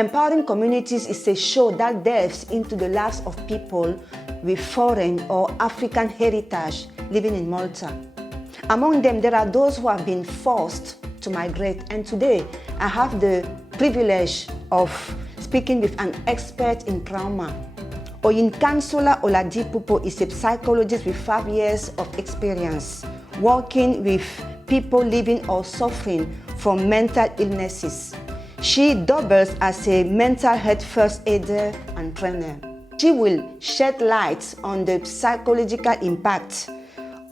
Empowering communities is a show that delves into the lives of people with foreign or African heritage living in Malta. Among them, there are those who have been forced to migrate, and today I have the privilege of speaking with an expert in trauma. Oyinka Sola Oladipupo is a psychologist with 5 years of experience working with people living or suffering from mental illnesses. She doubles as a mental health first aider and trainer. She will shed light on the psychological impact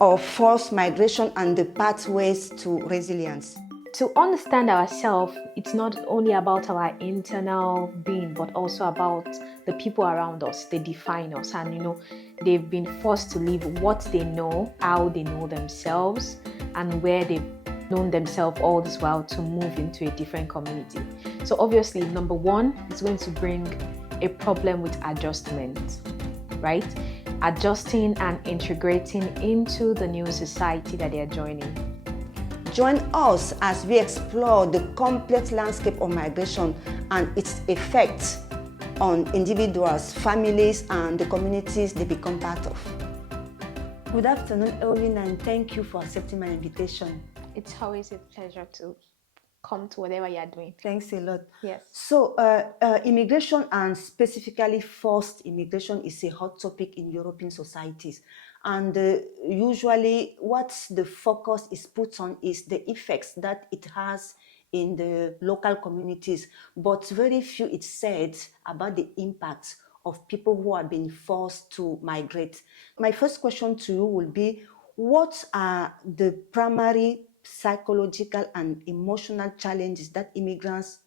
of forced migration and the pathways to resilience. To understand ourselves, it's not only about our internal being, but also about the people around us. They define us, and they've been forced to live what they know, how they know themselves, and where they've known themselves all this while to move into a different community. So obviously, number one, it's going to bring a problem with adjustment, right? Adjusting and integrating into the new society that they are joining. Join us as we explore the complex landscape of migration and its effects on individuals, families, and the communities they become part of. Good afternoon, Elwin, and thank you for accepting my invitation. It's always a pleasure to come to whatever you are doing. Thanks a lot. Yes. So, immigration and specifically forced immigration is a hot topic in European societies. And usually what the focus is put on is the effects that it has in the local communities, but very few is said about the impact of people who are being forced to migrate. My first question to you will be, what are the primary psychological and emotional challenges that immigrants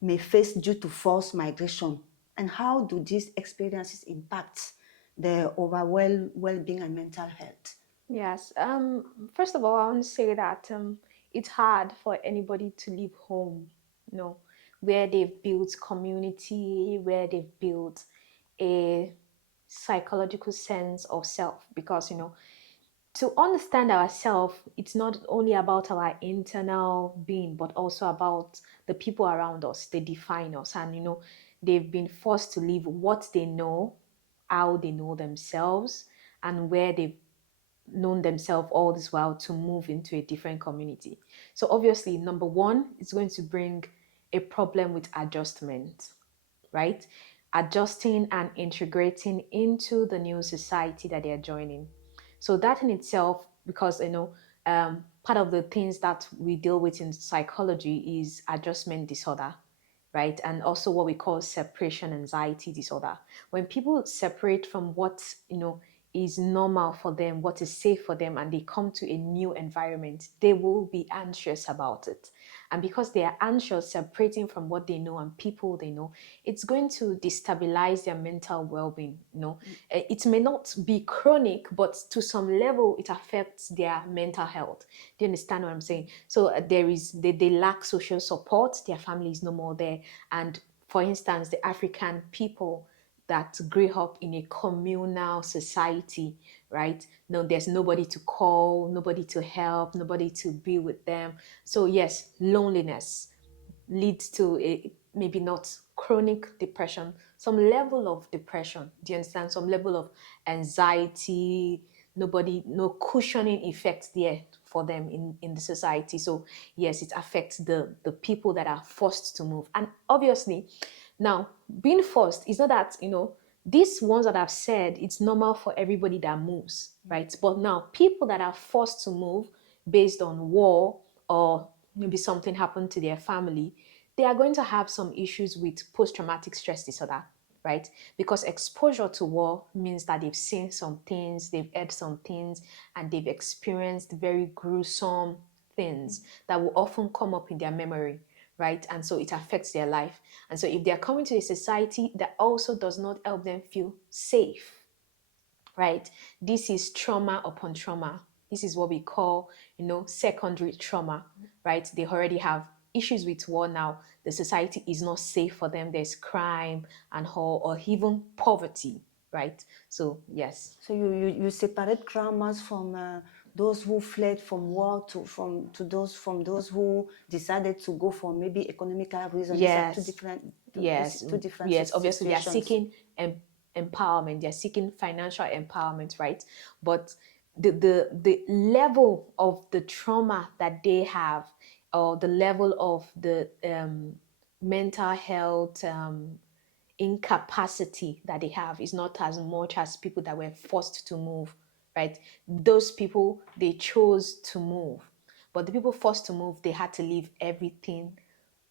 may face due to forced migration, and how do these experiences impact their overall well-being and mental health? Yes. First of all, I want to say that it's hard for anybody to leave home, where they've built community, where they've built a psychological sense of self, because to understand ourselves, it's not only about our internal being, but also about the people around us. They define us, and they've been forced to live what they know, how they know themselves, and where they've known themselves all this while to move into a different community. So obviously, number one, it's going to bring a problem with adjustment, right? Adjusting and integrating into the new society that they're joining. So that in itself, because part of the things that we deal with in psychology is adjustment disorder, right? And also what we call separation anxiety disorder. When people separate from what is normal for them, what is safe for them, and they come to a new environment, they will be anxious about it. And because they are anxious, separating from what they know and people they know, it's going to destabilize their mental well-being. It may not be chronic, but to some level, it affects their mental health. Do you understand what I'm saying? So they lack social support. Their family is no more there. And for instance, the African people that grew up in a communal society, right? No, there's nobody to call, nobody to help, nobody to be with them. So yes, loneliness leads to a maybe not chronic depression, some level of depression. Do you understand? Some level of anxiety, no cushioning effect there for them in the society. So yes, it affects the people that are forced to move. And obviously, now being forced is not that, these ones that I've said, it's normal for everybody that moves, right? But now people that are forced to move based on war, or maybe something happened to their family, they are going to have some issues with post-traumatic stress disorder, right? Because exposure to war means that they've seen some things, they've heard some things, and they've experienced very gruesome things that will often come up in their memory, right? And so it affects their life. And so if they're coming to a society that also does not help them feel safe, right? This is trauma upon trauma. This is what we call, secondary trauma, right? They already have issues with war now. The society is not safe for them. There's crime and or even poverty, right? So yes. So you separate traumas from those who fled from war to those who decided to go for maybe economical reasons. Yes. These are two Yes, two different yes. Obviously, they are situations. seeking empowerment. They are seeking financial empowerment, right? But the level of the trauma that they have, or the level of the mental health incapacity that they have, is not as much as people that were forced to move, right? Those people, they chose to move, but the people forced to move, they had to leave everything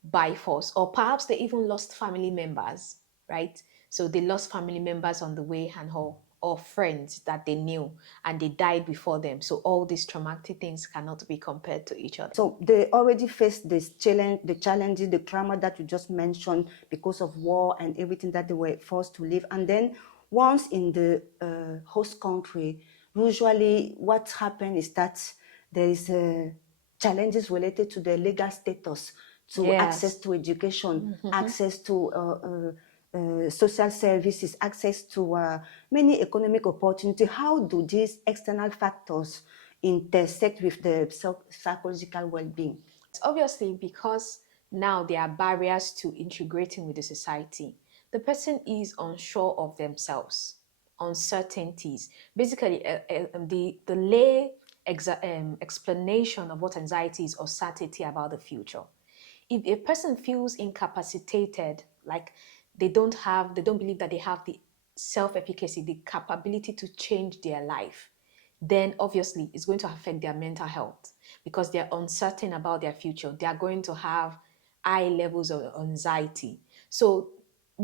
by force, or perhaps they even lost family members, right? So they lost family members on the way, and or friends that they knew, and they died before them. So all these traumatic things cannot be compared to each other. So they already faced this challenge, the challenges, the trauma that you just mentioned because of war and everything that they were forced to live. And then once in the host country, usually what happens is that there is challenges related to the legal status, to access Yes. to education, access to social services, access to many economic opportunity. How do these external factors intersect with the psychological well-being? Obviously, because now there are barriers to integrating with the society. The person is unsure of themselves, uncertainties. Basically, the lay explanation of what anxiety is uncertainty about the future. If a person feels incapacitated, like they don't believe that they have the self-efficacy, the capability to change their life, then obviously it's going to affect their mental health, because they're uncertain about their future. They are going to have high levels of anxiety. So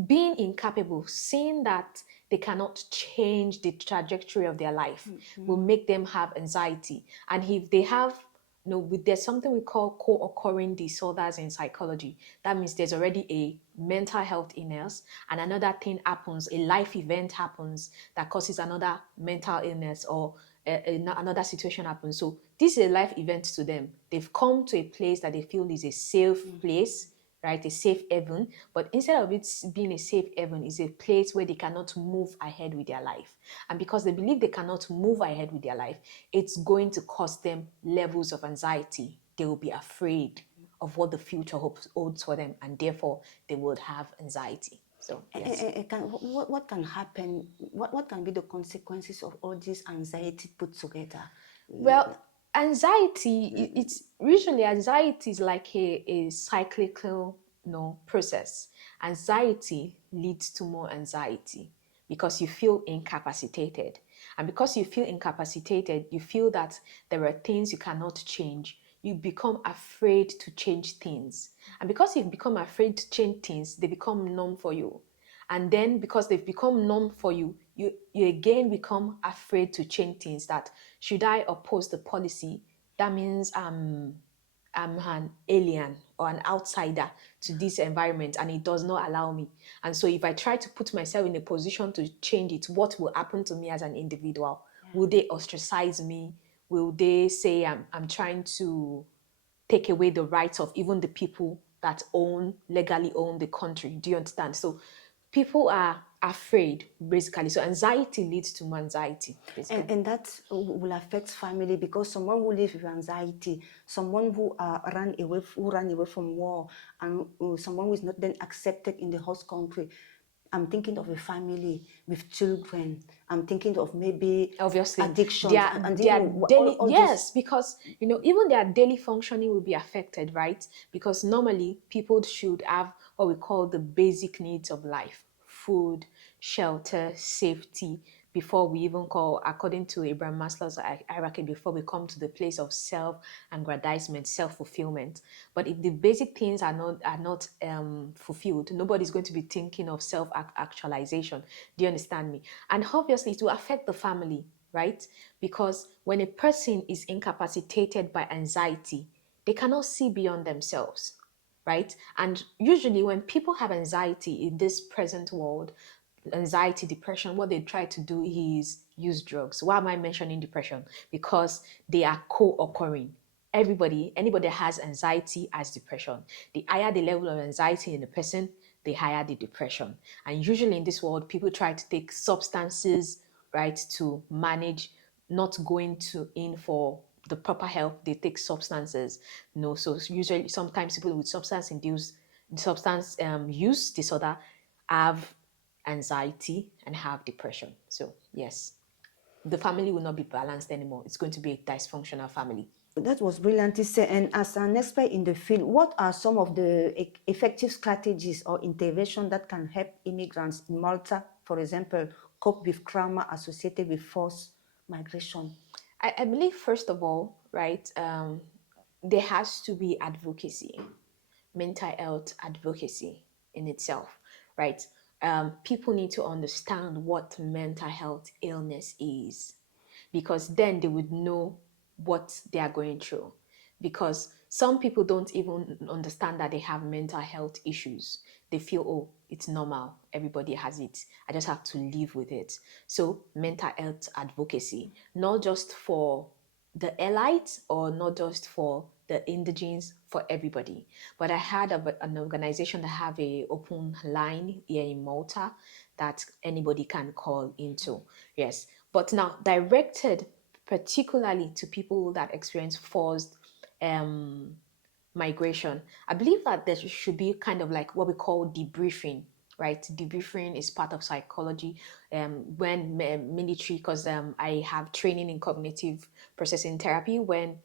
being incapable, seeing that they cannot change the trajectory of their life, will make them have anxiety. And if they have, there's something we call co-occurring disorders in psychology. That means there's already a mental health illness, and another thing happens, a life event happens that causes another mental illness, or another situation happens. So this is a life event to them. They've come to a place that they feel is a safe place, right? A safe haven. But instead of it being a safe haven, it's a place where they cannot move ahead with their life. And because they believe they cannot move ahead with their life, it's going to cause them levels of anxiety. They will be afraid of what the future holds for them, and therefore they would have anxiety. So yes. What can happen? What can be the consequences of all this anxiety put together? Well, anxiety, it's usually, anxiety is like a cyclical, process. Anxiety leads to more anxiety because you feel incapacitated. And because you feel incapacitated, you feel that there are things you cannot change. You become afraid to change things. And because you've become afraid to change things, they become numb for you. And then because they've become numb for you, you again become afraid to change things. That should I oppose the policy, that means I'm an alien or an outsider to this environment, and it does not allow me. And so if I try to put myself in a position to change it, what will happen to me as an individual? Will they ostracize me? Will they say I'm trying to take away the rights of even the people that legally own the country? Do you understand? So people are afraid, basically. So anxiety leads to more anxiety, basically. And that will affect family, because someone who lives with anxiety, someone who ran away from war, and someone who is not then accepted in the host country. I'm thinking of a family with children. I'm thinking of maybe Obviously, addictions, and their daily, all this. yes, because even their daily functioning will be affected, right? Because normally people should have what we call the basic needs of life: food, shelter, safety, before we even call, according to Abraham Maslow's hierarchy, before we come to the place of self-aggrandizement, self-fulfillment. But if the basic things are not fulfilled, nobody's going to be thinking of self-actualization. Do you understand me? And obviously, it will affect the family, right? Because when a person is incapacitated by anxiety, they cannot see beyond themselves, right? And usually when people have anxiety in this present world, anxiety, depression, what they try to do is use drugs. Why am I mentioning depression? Because they are co-occurring. Anybody that has anxiety has depression. The higher the level of anxiety in the person, the higher the depression. And usually in this world, people try to take substances, right, to manage, not going to in for the proper help. They take substances. So usually sometimes people with substance induced substance use disorder have anxiety and have depression. So yes, the family will not be balanced anymore. It's going to be a dysfunctional family. That was brilliantly said. And as an expert in the field, what are some of the effective strategies or intervention that can help immigrants in Malta, for example, cope with trauma associated with forced migration? I believe, first of all, right, there has to be advocacy, mental health advocacy in itself, right? People need to understand what mental health illness is, because then they would know what they are going through. Because some people don't even understand that they have mental health issues. They feel, oh, it's normal, everybody has it, I just have to live with it. So mental health advocacy, not just for the elites or not just for the indigenes, for everybody. But I had an organization that have a open line here in Malta that anybody can call into. Yes, but now directed particularly to people that experience forced um, migration. I believe that there should be kind of like what we call debriefing, right? Debriefing is part of psychology. When military, because I have training in cognitive processing therapy, when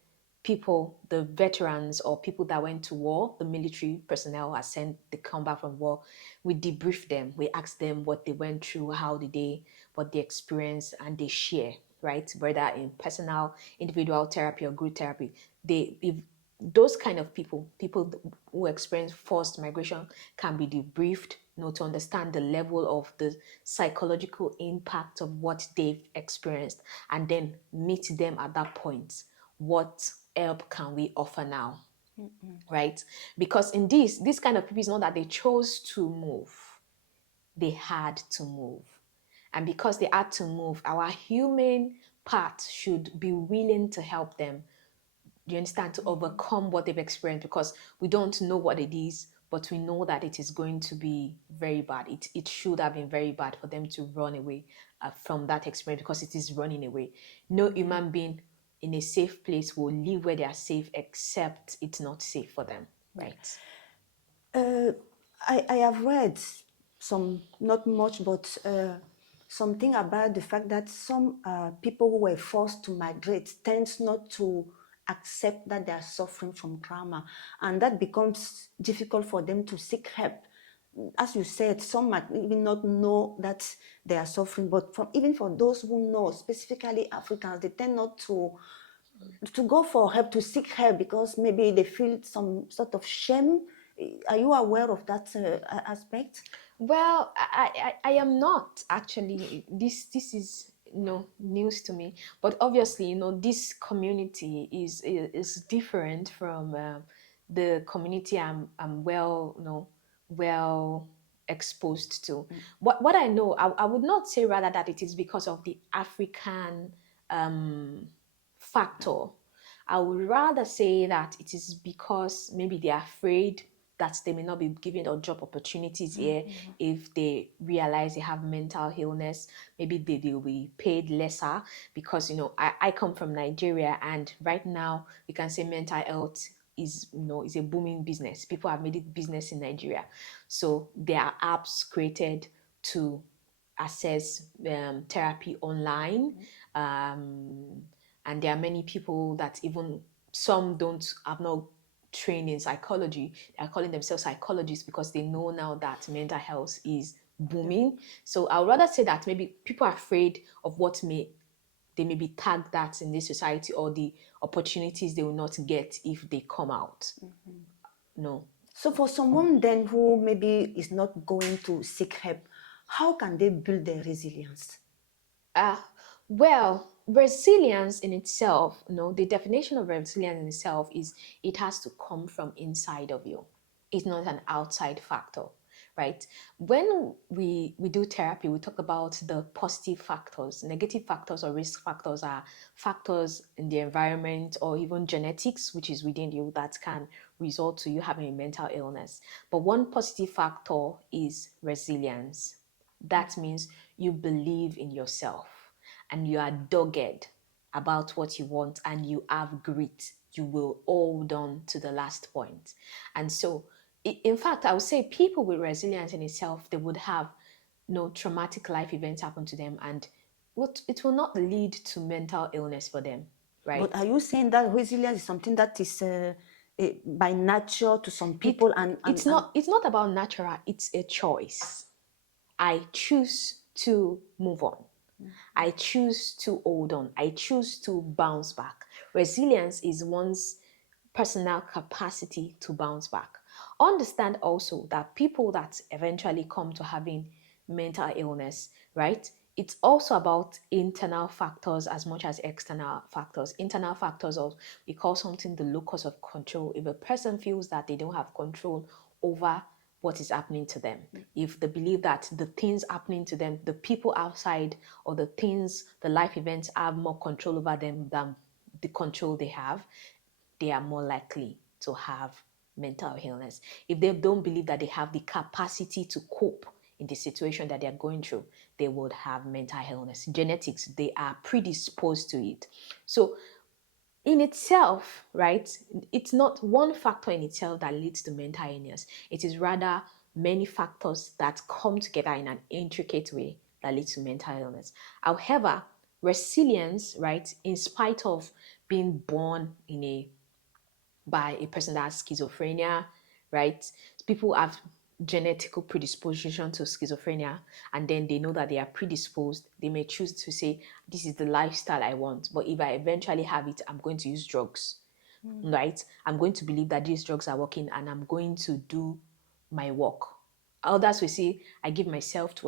people, the veterans or people that went to war, the military personnel are sent, they come back from war, we debrief them, we ask them what they went through, how did they, what they experienced, and they share, right? Whether in personal, individual therapy or group therapy, if those kind of people who experience forced migration can be debriefed, to understand the level of the psychological impact of what they've experienced, and then meet them at that point. What help can we offer now? Right? Because in this kind of people, it's not that they chose to move, they had to move. And because they had to move, our human part should be willing to help them, you understand, to overcome what they've experienced, because we don't know what it is, but we know that it is going to be very bad. It should have been very bad for them to run away from that experience, because it is running away. No human being in a safe place will live where they are safe, except it's not safe for them, right? I have read some, not much, but something about the fact that some people who were forced to migrate tend not to accept that they are suffering from trauma, and that becomes difficult for them to seek help. As you said, some might even not know that they are suffering, but even for those who know, specifically Africans, they tend not to go for help, to seek help, because maybe they feel some sort of shame. Are you aware of that aspect? Well, I am not actually. This is news to me. But obviously, this community is different from the community I'm well well exposed to. What I know, I would not say rather that it is because of the African factor. I would rather say that it is because maybe they're afraid that they may not be given or job opportunities here if they realize they have mental illness. Maybe they'll be paid lesser, because I come from Nigeria, and right now we can say mental health is a booming business. People have made it business in Nigeria. So there are apps created to access therapy online. And there are many people that even some don't have no trained in psychology. They are calling themselves psychologists because they know now that mental health is booming. So I would rather say that maybe people are afraid of what they may be tagged that in this society, or the opportunities they will not get if they come out. No. So for someone then who maybe is not going to seek help, how can they build their resilience? Well, resilience in itself, the definition of resilience in itself is it has to come from inside of you. It's not an outside factor, right? When we do therapy, we talk about the positive factors. Negative factors or risk factors are factors in the environment or even genetics, which is within you, that can result to you having a mental illness. But one positive factor is resilience. That means you believe in yourself and you are dogged about what you want and you have grit. You will hold on to the last point. And so in fact, I would say people with resilience in itself, they would have no traumatic life events happen to them, and what it will not lead to mental illness for them, But right? are you saying that resilience is something that is by nature to some It people and, and, it's and not about natural, it's a choice. I choose to move on. I choose to hold on. I choose to bounce back. Resilience is one's personal capacity to bounce back. Understand also that people that eventually come to having mental illness, right? It's also about internal factors as much as external factors. Internal factors, of we call something the locus of control. If a person feels that they don't have control over what is happening to them, if they believe that the things happening to them, the people outside or the things, the life events have more control over them than the control they have, they are more likely to have mental illness. If they don't believe that they have the capacity to cope in the situation that they're going through, they would have mental illness. Genetics, they are predisposed to it. So in itself, right, it's not one factor in itself that leads to mental illness. It is rather many factors that come together in an intricate way that leads to mental illness. However, resilience, right, in spite of being born in a by a person that has schizophrenia, right? People have genetical predisposition to schizophrenia, and then they know that they are predisposed. They may choose to say, this is the lifestyle I want, but if I eventually have it, I'm going to use drugs, right? I'm going to believe that these drugs are working and I'm going to do my work. Others will say, I give myself to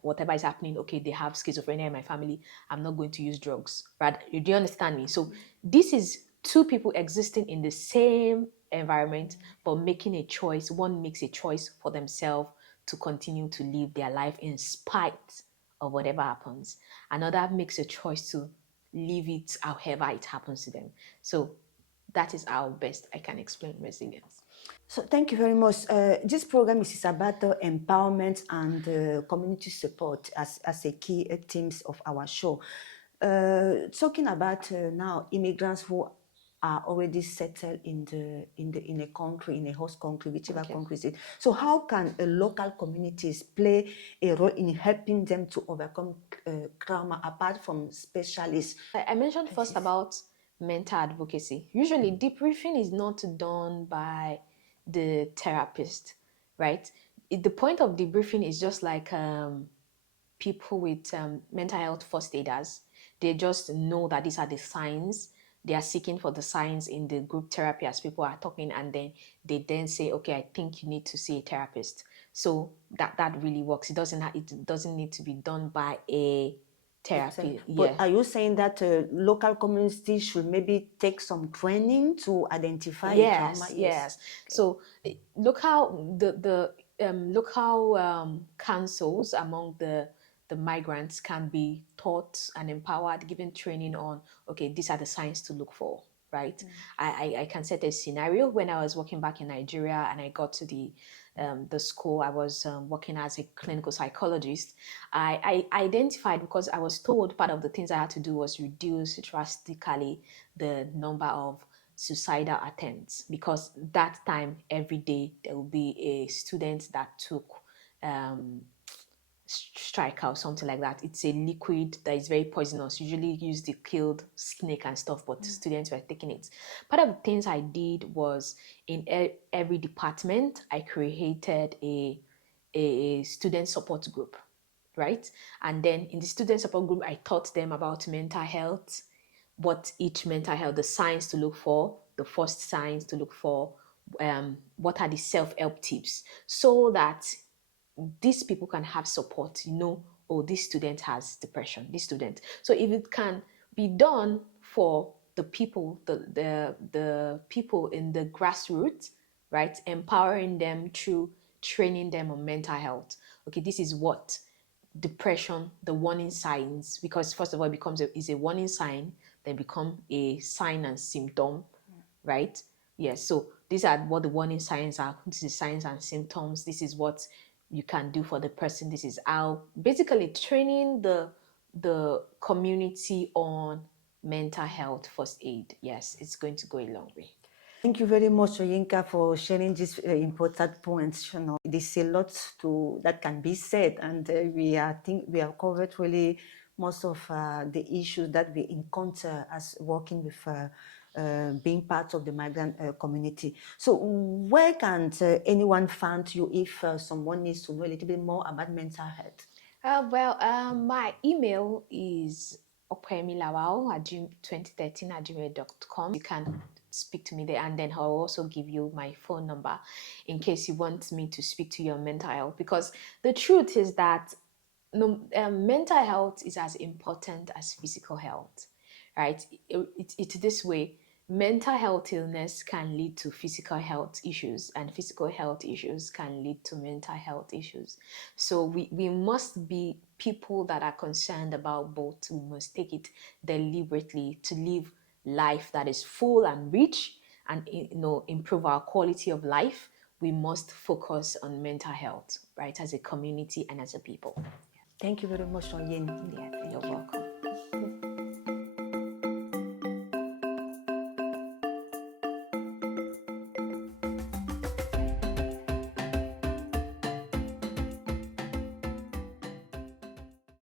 whatever is happening. Okay, they have schizophrenia in my family. I'm not going to use drugs. Right? Do you understand me? So this is two people existing in the same environment, but making a choice. One makes a choice for themselves to continue to live their life in spite of whatever happens. Another makes a choice to leave it however it happens to them. So that is how best I can explain resilience. so thank you very much. This program is about empowerment and community support as a key themes of our show. Talking about now immigrants who are already settled in a country, in a host country, whichever country it is. So how can local communities play a role in helping them to overcome trauma apart from specialists? I mentioned first about mental advocacy. Usually, debriefing is not done by the therapist, right? The point of debriefing is just like people with mental health first aiders. They just know that these are the signs. They are seeking for the signs in the group therapy as people are talking, and then they then say, "Okay, I think you need to see a therapist." So that really works. It doesn't need to be done by a therapy. But Yeah. are you saying that local communities should maybe take some training to identify a trauma? Yes, Yes. yes. So local the local councils among the migrants can be taught and empowered, given training on, okay, these are the signs to look for, right? I can set a scenario. When I was working back in Nigeria and I got to the school, I was working as a clinical psychologist. I identified, because I was told part of the things I had to do was reduce drastically the number of suicidal attempts, because that time every day there will be a student that took striker or something like that. It's a liquid that is very poisonous, usually used to kill snake and stuff, but students were taking it. Part of the things I did was, in every department I created a student support group, right? And then in the student support group I taught them about mental health, what each mental health, the signs to look for, the first signs to look for, what are the self-help tips, so that these people can have support, oh, this student has depression, this student. So if it can be done for the people, the people in the grassroots, right, empowering them through training them on mental health. Okay, this is what depression, the warning signs, because first of all it becomes is a warning sign, then become a sign and symptom, right? Yes, so these are what the warning signs are. This is signs and symptoms. This is what you can do for the person. This is how, basically training the community on mental health first aid. Yes, it's going to go a long way. Thank you very much, Oyinka, for sharing these important points. There's a lot that can be said, and we have covered really most of the issues that we encounter as working with being part of the migrant community. So, where can anyone find you if someone needs to know a little bit more about mental health? My email is okwemilawal@2013@gmail.com. You can speak to me there, and then I'll also give you my phone number in case you want me to speak to your mental health. Because the truth is that mental health is as important as physical health, right? It's this way. Mental health illness can lead to physical health issues, and physical health issues can lead to mental health issues. So we must be people that are concerned about both. We must take it deliberately to live life that is full and rich, and improve our quality of life. We must focus on mental health, right, as a community and as a people. Thank you very much, Oyin. Yeah, you're welcome.